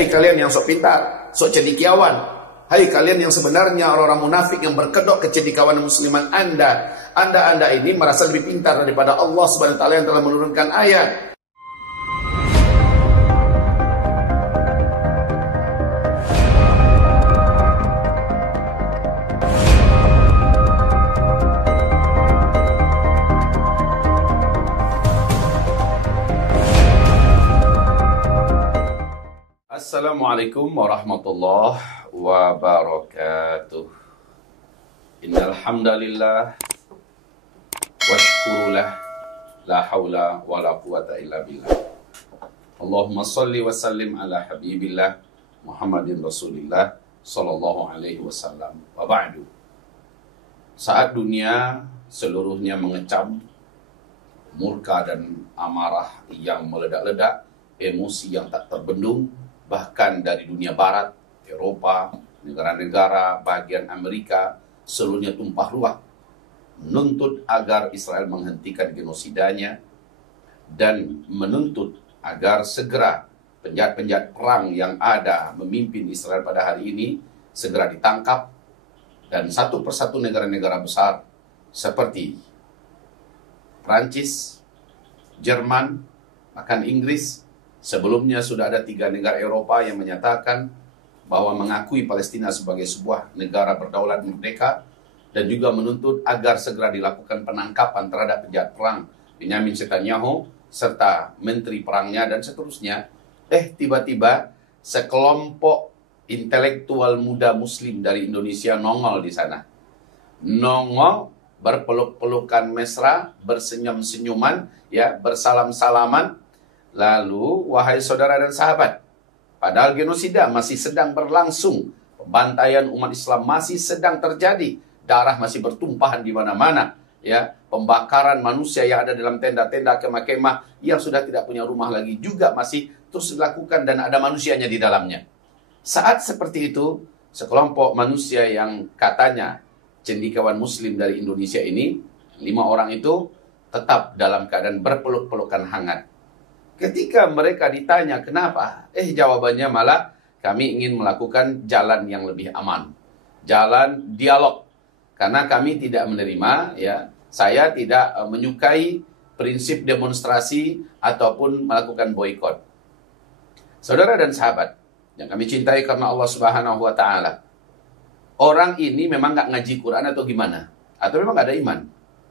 Hai kalian yang sok pintar, sok cendekiawan, hai kalian yang sebenarnya orang-orang munafik yang berkedok kecendekiawanan musliman Anda ini merasa lebih pintar daripada Allah Subhanahu wa taala yang telah menurunkan ayat. Assalamualaikum warahmatullahi wabarakatuh. Innal hamdalillah wa syukurulah la haula wala quwata illa billah. Allahumma shalli wa sallim ala habibillah Muhammadin Rasulillah sallallahu alaihi wasallam. Wa ba'du. Saat dunia seluruhnya mengecam, murka dan amarah yang meledak-ledak, emosi yang tak terbendung, bahkan dari dunia barat, Eropa, negara-negara bagian Amerika, seluruhnya tumpah ruah, menuntut agar Israel menghentikan genosidanya dan menuntut agar segera penjahat-penjahat perang yang ada memimpin Israel pada hari ini segera ditangkap, dan satu persatu negara-negara besar seperti Prancis, Jerman, bahkan Inggris. Sebelumnya sudah ada 3 negara Eropa yang menyatakan bahwa mengakui Palestina sebagai sebuah negara berdaulat merdeka, dan juga menuntut agar segera dilakukan penangkapan terhadap penjahat perang Benyamin Netanyahu serta menteri perangnya dan seterusnya. Tiba-tiba sekelompok intelektual muda muslim dari Indonesia nongol di sana. Nongol, berpeluk-pelukan mesra, bersenyum-senyuman, ya, bersalam-salaman. Lalu, wahai saudara dan sahabat, padahal genosida masih sedang berlangsung, pembantaian umat Islam masih sedang terjadi, darah masih bertumpahan di mana-mana, ya, pembakaran manusia yang ada dalam tenda-tenda kemah-kemah yang sudah tidak punya rumah lagi juga masih terus dilakukan dan ada manusianya di dalamnya. Saat seperti itu, sekelompok manusia yang katanya cendekiawan muslim dari Indonesia ini, 5 orang itu tetap dalam keadaan berpeluk-pelukan hangat. Ketika mereka ditanya kenapa, jawabannya malah kami ingin melakukan jalan yang lebih aman, jalan dialog. Karena kami tidak menerima, ya, saya tidak menyukai prinsip demonstrasi ataupun melakukan boikot. Saudara dan sahabat yang kami cintai karena Allah Subhanahu wa taala, orang ini memang nggak ngaji Quran atau gimana? Atau memang nggak ada iman?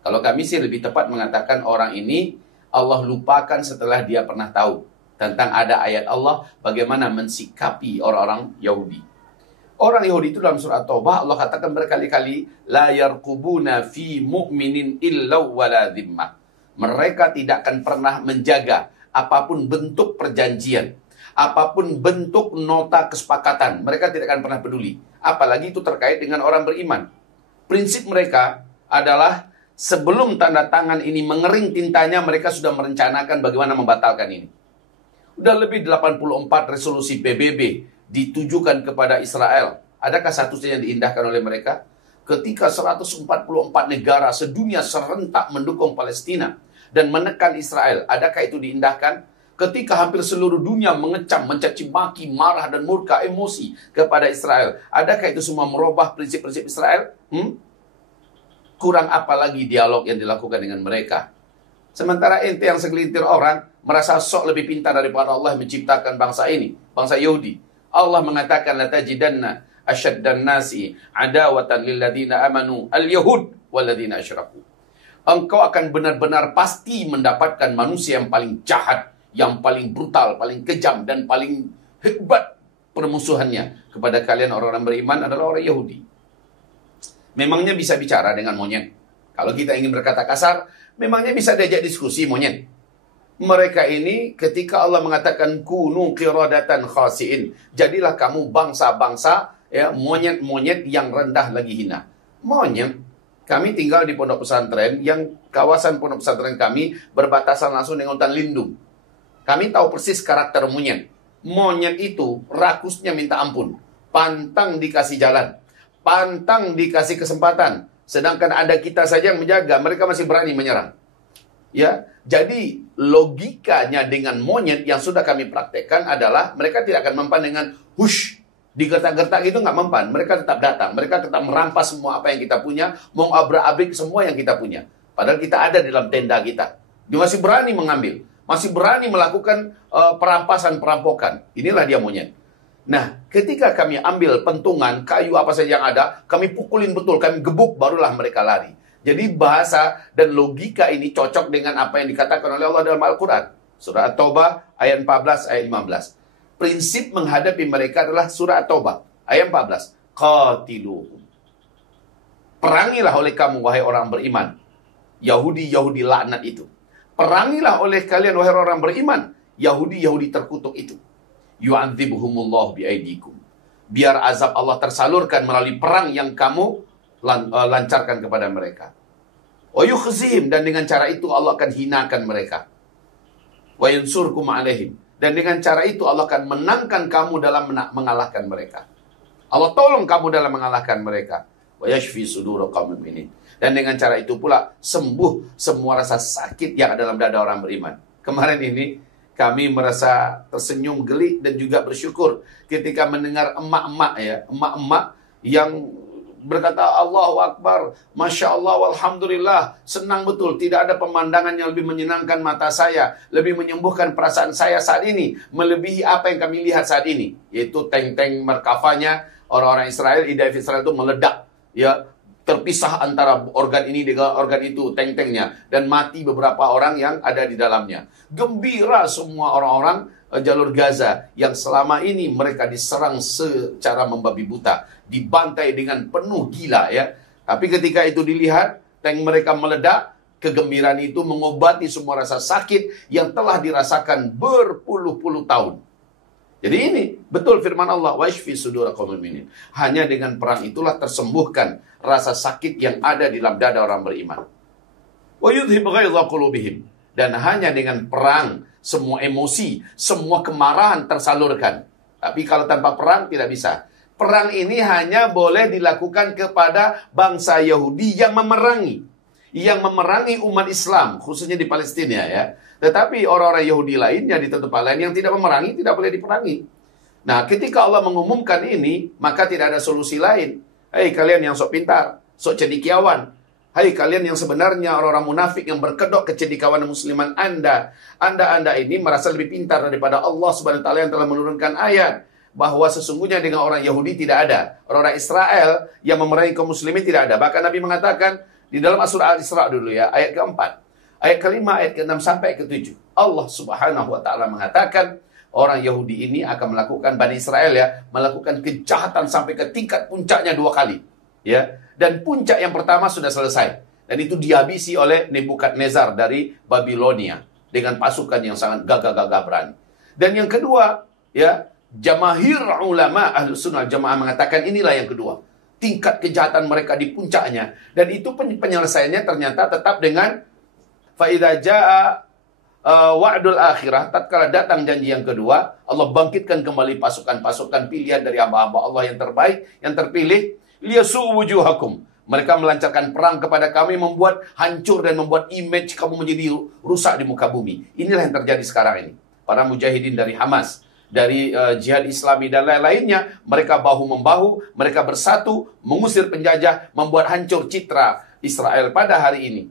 Kalau kami sih lebih tepat mengatakan orang ini Allah lupakan setelah dia pernah tahu tentang ada ayat Allah bagaimana mensikapi orang-orang Yahudi. Orang Yahudi itu dalam surat Taubah Allah katakan berkali-kali, la yarqubuna fi mu'minin illa wala dhimmah. Mereka tidak akan pernah menjaga apapun bentuk perjanjian, apapun bentuk nota kesepakatan. Mereka tidak akan pernah peduli. Apalagi itu terkait dengan orang beriman. Prinsip mereka adalah sebelum tanda tangan ini mengering tintanya, mereka sudah merencanakan bagaimana membatalkan ini. Udah lebih 84 resolusi PBB ditujukan kepada Israel. Adakah satu saja yang diindahkan oleh mereka? Ketika 144 negara sedunia serentak mendukung Palestina dan menekan Israel, adakah itu diindahkan? Ketika hampir seluruh dunia mengecam, mencaci maki, marah dan murka, emosi kepada Israel, adakah itu semua merubah prinsip-prinsip Israel? Kurang apa lagi dialog yang dilakukan dengan mereka. Sementara ente yang segelintir orang merasa sok lebih pintar daripada Allah yang menciptakan bangsa ini, bangsa Yahudi. Allah mengatakan, la tajidanna asyaddan nasi adawatan lil ladina amanu al-yahud wal ladina asyraku. Engkau akan benar-benar pasti mendapatkan manusia yang paling jahat, yang paling brutal, paling kejam dan paling hebat permusuhannya kepada kalian orang-orang beriman adalah orang Yahudi. Memangnya bisa bicara dengan monyet? Kalau kita ingin berkata kasar, memangnya bisa diajak diskusi monyet? Mereka ini ketika Allah mengatakan kunu qiradatan khasiin, jadilah kamu bangsa-bangsa, ya, monyet-monyet yang rendah lagi hina. Monyet. Kami tinggal di pondok pesantren yang kawasan pondok pesantren kami berbatasan langsung dengan hutan lindung. Kami tahu persis karakter monyet. Monyet itu rakusnya minta ampun, pantang dikasih jalan, pantang dikasih kesempatan. Sedangkan ada kita saja yang menjaga, mereka masih berani menyerang. Ya, Jadi logikanya dengan monyet yang sudah kami praktekkan adalah mereka tidak akan mempan dengan hush, digertak-gertak itu nggak mempan. Mereka tetap datang, mereka tetap merampas semua apa yang kita punya, mengabrak-abrik semua yang kita punya. Padahal kita ada di dalam tenda kita. Dia masih berani mengambil, masih berani melakukan perampasan, perampokan. Inilah dia monyet. Nah, ketika kami ambil pentungan, kayu apa saja yang ada, kami pukulin betul, kami gebuk, barulah mereka lari. Jadi bahasa dan logika ini cocok dengan apa yang dikatakan oleh Allah dalam Al-Quran. Surah At-Taubah ayat 14, ayat 15. Prinsip menghadapi mereka adalah surah At-Taubah ayat 14. Qatiluhum. Perangilah oleh kamu, wahai orang beriman, Yahudi-Yahudi laknat itu. Perangilah oleh kalian, wahai orang beriman, Yahudi-Yahudi terkutuk itu. Yu'adzibuhumullah biaidikum. Biar azab Allah tersalurkan melalui perang yang kamu lancarkan kepada mereka. Wa yukhzihim, dan dengan cara itu Allah akan hinakan mereka. Wa yansurkum alaihim, dan dengan cara itu Allah akan menangkan kamu dalam mengalahkan mereka. Allah tolong kamu dalam mengalahkan mereka. Wa yashfi sudur qaumil mu'minin, dan dengan cara itu pula sembuh semua rasa sakit yang ada dalam dada orang beriman. Kemarin ini kami merasa tersenyum geli dan juga bersyukur ketika mendengar emak-emak yang berkata Allahu Akbar, Masya Allah, Alhamdulillah, senang betul. Tidak ada pemandangan yang lebih menyenangkan mata saya, lebih menyembuhkan perasaan saya saat ini, melebihi apa yang kami lihat saat ini, yaitu tank-tank Merkavanya orang-orang Israel. IDF Israel itu meledak, ya, terpisah antara organ ini dengan organ itu, tank-tanknya, dan mati beberapa orang yang ada di dalamnya. Gembira semua orang-orang jalur Gaza yang selama ini mereka diserang secara membabi buta, dibantai dengan penuh gila, ya. Tapi ketika itu dilihat tank mereka meledak, kegembiraan itu mengobati semua rasa sakit yang telah dirasakan berpuluh-puluh tahun. Jadi ini betul firman Allah, wa yashfi sudur qaumil mu'minin. Hanya dengan perang itulah tersembuhkan rasa sakit yang ada di dalam dada orang beriman. Wa yudhib ghaidha qulubihim, dan hanya dengan perang semua emosi, semua kemarahan tersalurkan. Tapi kalau tanpa perang tidak bisa. Perang ini hanya boleh dilakukan kepada bangsa Yahudi yang memerangi umat Islam, khususnya di Palestina, ya. Tetapi orang-orang Yahudi lainnya di tempat lain yang tidak memerangi, tidak boleh diperangi. Nah, ketika Allah mengumumkan ini, maka tidak ada solusi lain. Hei kalian yang sok pintar, sok cendekiawan, hai kalian yang sebenarnya orang-orang munafik yang berkedok kecendekiawan musliman Anda ini merasa lebih pintar daripada Allah Subhanahu wa taala yang telah menurunkan ayat bahwa sesungguhnya dengan orang Yahudi tidak ada, orang-orang Israel yang memerangi kaum muslimin tidak ada. Bahkan Nabi mengatakan di dalam surah Al-Isra dulu, ya, ayat keempat, ayat kelima, ayat ke-6 sampai ke-7, Allah Subhanahu wa taala mengatakan orang Yahudi ini akan melakukan, Bani Israel, ya, melakukan kejahatan sampai ke tingkat puncaknya 2 kali, ya. Dan puncak yang pertama sudah selesai, dan itu dihabisi oleh Nebukadnezar dari Babilonia dengan pasukan yang sangat gagah-gagah berani. Dan yang kedua, ya, Jamahir ulama Ahlus Sunnah Jamaah mengatakan inilah yang kedua, tingkat kejahatan mereka di puncaknya. Dan itu penyelesaiannya ternyata tetap dengan faidza jaa wa'dul akhirah, tatkala datang janji yang kedua, Allah bangkitkan kembali pasukan-pasukan pilihan dari hamba-hamba Allah yang terbaik, yang terpilih. Liyasu wujuhakum, mereka melancarkan perang kepada kami, membuat hancur dan membuat image kamu menjadi rusak di muka bumi. Inilah yang terjadi sekarang ini. Para mujahidin dari Hamas, dari jihad Islami dan lain-lainnya, mereka bahu-membahu, mereka bersatu mengusir penjajah, membuat hancur citra Israel pada hari ini.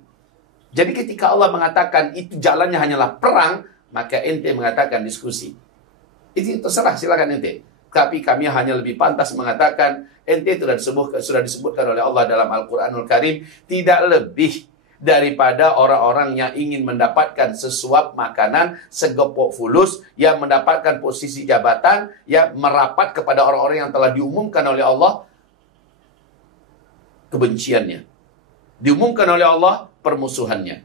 Jadi ketika Allah mengatakan itu jalannya hanyalah perang, maka ente mengatakan diskusi. Itu terserah, silakan ente. Tapi kami hanya lebih pantas mengatakan ente itu sudah disebutkan oleh Allah dalam Al-Quranul Karim, tidak lebih daripada orang-orang yang ingin mendapatkan sesuap makanan, segepok fulus, yang mendapatkan posisi jabatan, yang merapat kepada orang-orang yang telah diumumkan oleh Allah kebenciannya, diumumkan oleh Allah permusuhannya.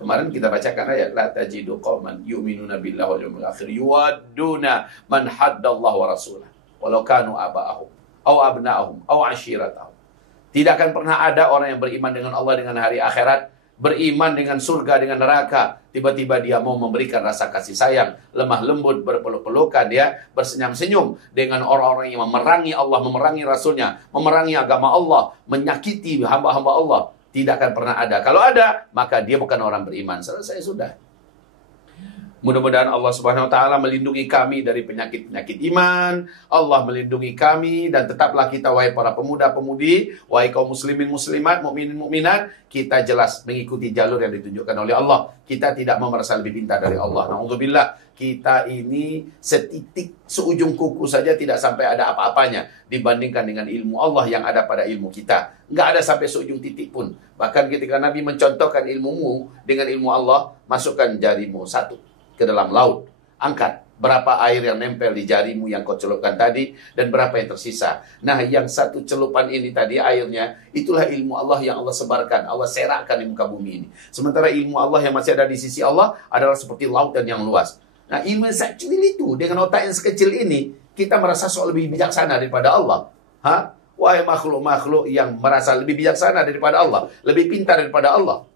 Kemarin kita bacakan ayat, la tajidu qauman yu'minuna billahi wal yawmil akhir yuwadduna man haddallaha wa rasulahu walau kanu aba'ahum aw abna'ahum aw ashiratahum. Tidak akan pernah ada orang yang beriman dengan Allah, dengan hari akhirat, beriman dengan surga, dengan neraka, tiba-tiba dia mau memberikan rasa kasih sayang, lemah lembut, berpeluk-pelukan, dia bersenyum-senyum dengan orang-orang yang memerangi Allah, memerangi Rasulnya, memerangi agama Allah, menyakiti hamba-hamba Allah. Tidak akan pernah ada. Kalau ada, maka dia bukan orang beriman. Selesai sudah. Mudah-mudahan Allah Subhanahu wa taala melindungi kami dari penyakit-penyakit iman. Allah melindungi kami dan tetaplah kita wahai para pemuda-pemudi, wahai kaum muslimin muslimat, mukminin mukminat, kita jelas mengikuti jalur yang ditunjukkan oleh Allah. Kita tidak mau merasa lebih pintar dari Allah. Nauzubillah, kita ini setitik seujung kuku saja tidak sampai ada apa-apanya dibandingkan dengan ilmu Allah yang ada pada ilmu kita. Nggak ada sampai seujung titik pun. Bahkan ketika Nabi mencontohkan ilmumu dengan ilmu Allah, masukkan jarimu satu ke dalam laut, angkat berapa air yang nempel di jarimu yang kau celupkan tadi dan berapa yang tersisa. Nah, yang satu celupan ini tadi airnya, itulah ilmu Allah yang Allah sebarkan, Allah serakkan di muka bumi ini. Sementara ilmu Allah yang masih ada di sisi Allah adalah seperti lautan yang luas. Nah, ilmu yang sekecil itu dengan otak yang sekecil ini, kita merasa sok lebih bijaksana daripada Allah. Hah? Wahai makhluk-makhluk yang merasa lebih bijaksana daripada Allah, lebih pintar daripada Allah.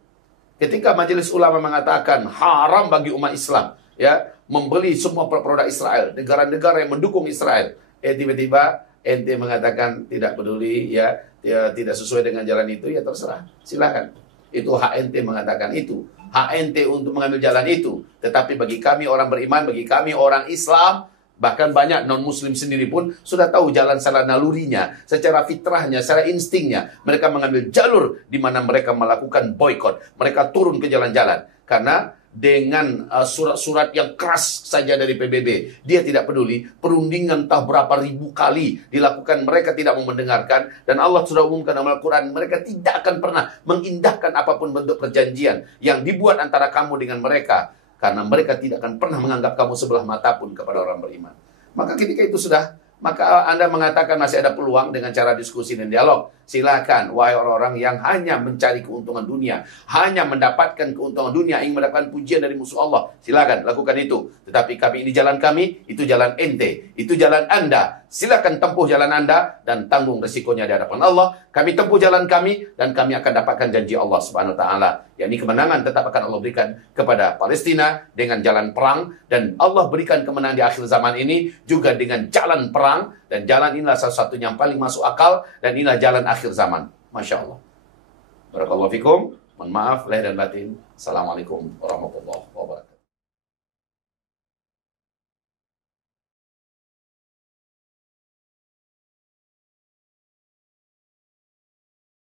Ketika majelis ulama mengatakan haram bagi umat Islam ya membeli semua produk Israel, negara-negara yang mendukung Israel, tiba-tiba ente mengatakan tidak peduli ya tidak sesuai dengan jalan itu, ya terserah, silakan. Itu hak ente mengatakan itu, hak ente untuk mengambil jalan itu. Tetapi bagi kami orang beriman, bagi kami orang Islam, bahkan banyak non-muslim sendiri pun sudah tahu jalan secara nalurinya, secara fitrahnya, secara instingnya. Mereka mengambil jalur di mana mereka melakukan boykot. Mereka turun ke jalan-jalan. Karena dengan surat-surat yang keras saja dari PBB, dia tidak peduli. Perundingan entah berapa ribu kali dilakukan, mereka tidak mau mendengarkan. Dan Allah sudah umumkan dalam Al-Quran, mereka tidak akan pernah mengindahkan apapun bentuk perjanjian yang dibuat antara kamu dengan mereka. Karena mereka tidak akan pernah menganggap kamu sebelah mata pun kepada orang beriman. Maka ketika itu sudah, maka Anda mengatakan masih ada peluang dengan cara diskusi dan dialog. Silakan, wahai orang-orang yang hanya mencari keuntungan dunia, hanya mendapatkan keuntungan dunia, ingin mendapatkan pujian dari musuh Allah. Silakan, lakukan itu. Tetapi kami, ini jalan kami, itu jalan ente, itu jalan Anda. Silakan tempuh jalan Anda dan tanggung resikonya di hadapan Allah. Kami tempuh jalan kami dan kami akan dapatkan janji Allah Subhanahu wa taala. Yakni kemenangan tetap akan Allah berikan kepada Palestina dengan jalan perang, dan Allah berikan kemenangan di akhir zaman ini juga dengan jalan perang, dan jalan inilah salah satunya yang paling masuk akal, dan inilah jalan akhir zaman. Masya Allah. Barakallahu fikum. Mohon maaf lahir dan batin. Assalamualaikum warahmatullahi wabarakatuh.